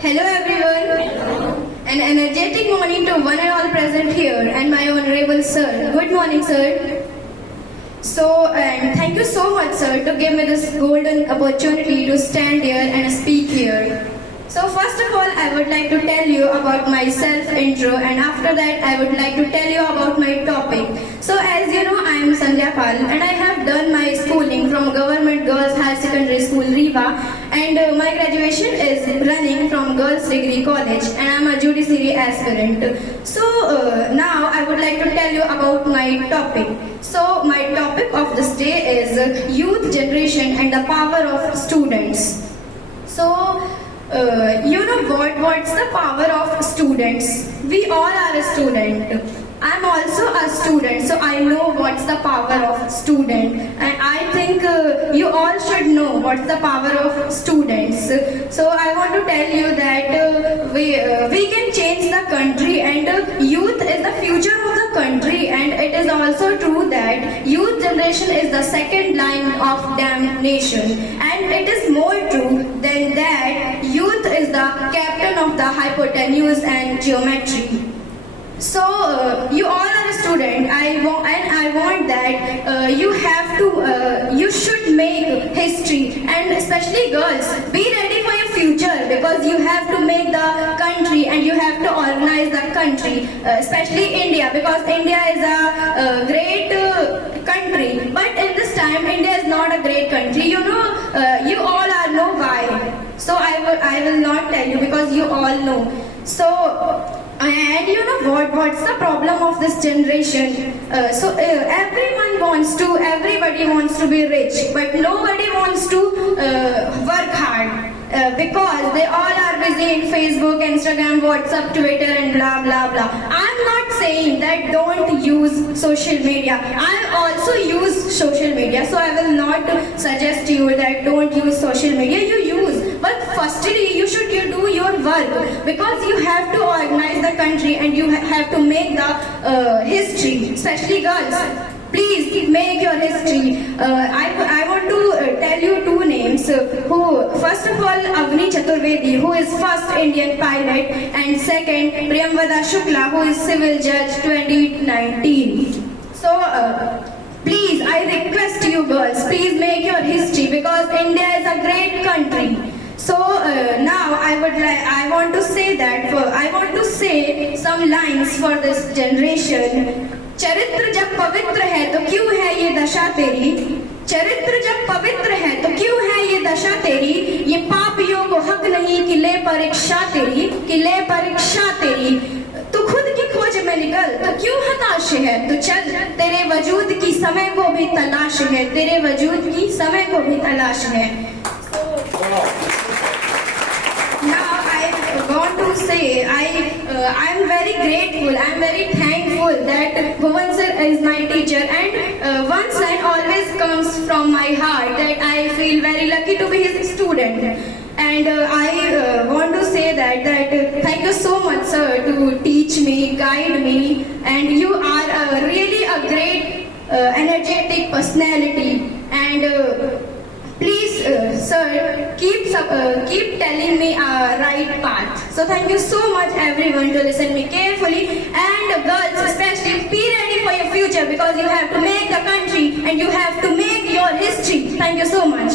Hello everyone. An energetic morning to one and all present here and my honorable sir. Good morning sir. And thank you so much sir to give me this golden opportunity to stand here and speak here. So first of all I would like to tell you about my self intro and after that I would like to tell you about my topic. So as you know I am Sandhya Pal and I have done my schooling from Government Girls Higher Secondary School Rewa and my graduation is running from Girls Degree College and I am a judiciary aspirant. So now I would like to tell you about my topic. So my topic of this day is youth generation and the power of students. So you know what's the power of students? We all are a student. I'm also a student, so I know what's the power of student, and I think you all should know what's the power of students. So I want to tell you that we can change the country, and youth is the future of the country, and it is also true that youth generation is the second line of damnation, and it is more true than that youth is the captain of the hypotenuse and geometry. So you all are a student. I want that you should make history, and especially girls, be ready for your future because you have to make the country and you have to organize the country, especially India because India is a great country. But in this time, India is not a great country. You know, you all are know why. So I will not tell you because you all know. So. And you know what's the problem of this generation? Everybody wants to be rich, but nobody wants to work hard because they all are busy in Facebook, Instagram, WhatsApp, Twitter and blah blah blah. I'm not saying that don't use social media. I also use social media, so I will not suggest you that don't use social media. You use, but firstly you should do your work because you have to organize the country and you have to make the history, especially girls. Please make your history. I want to tell you two names. Who first of all Avni Chaturvedi, who is first Indian pilot, and second Priyamvada Shukla, who is civil judge 2019. So please, I request you girls, please make your history because India is a great country. So now I want to say some lines for this generation. चरित्र जब पवित्र है तो क्यों है ये दशा तेरी, चरित्र जब पवित्र है तो क्यों है ये दशा तेरी, ये पापियों को हक नहीं कि ले परीक्षा तेरी, तू खुद की खोज में निकल तो क्यों हताश है, तो चल तेरे वजूद की समय को भी तलाश है, तेरे वजूद की समय को भी तलाश है. Now I want to say I am very grateful, I am very thankful that Bhuvan sir is my teacher, and one line always comes from my heart that I feel very lucky to be his student. And I want to say that thank you so much sir to teach me, guide me, and you are really a great energetic personality, and please, sir, keep telling me a right path. So thank you so much everyone to listen me carefully, and girls especially, be ready for your future because you have to make the country and you have to make your history. Thank you so much.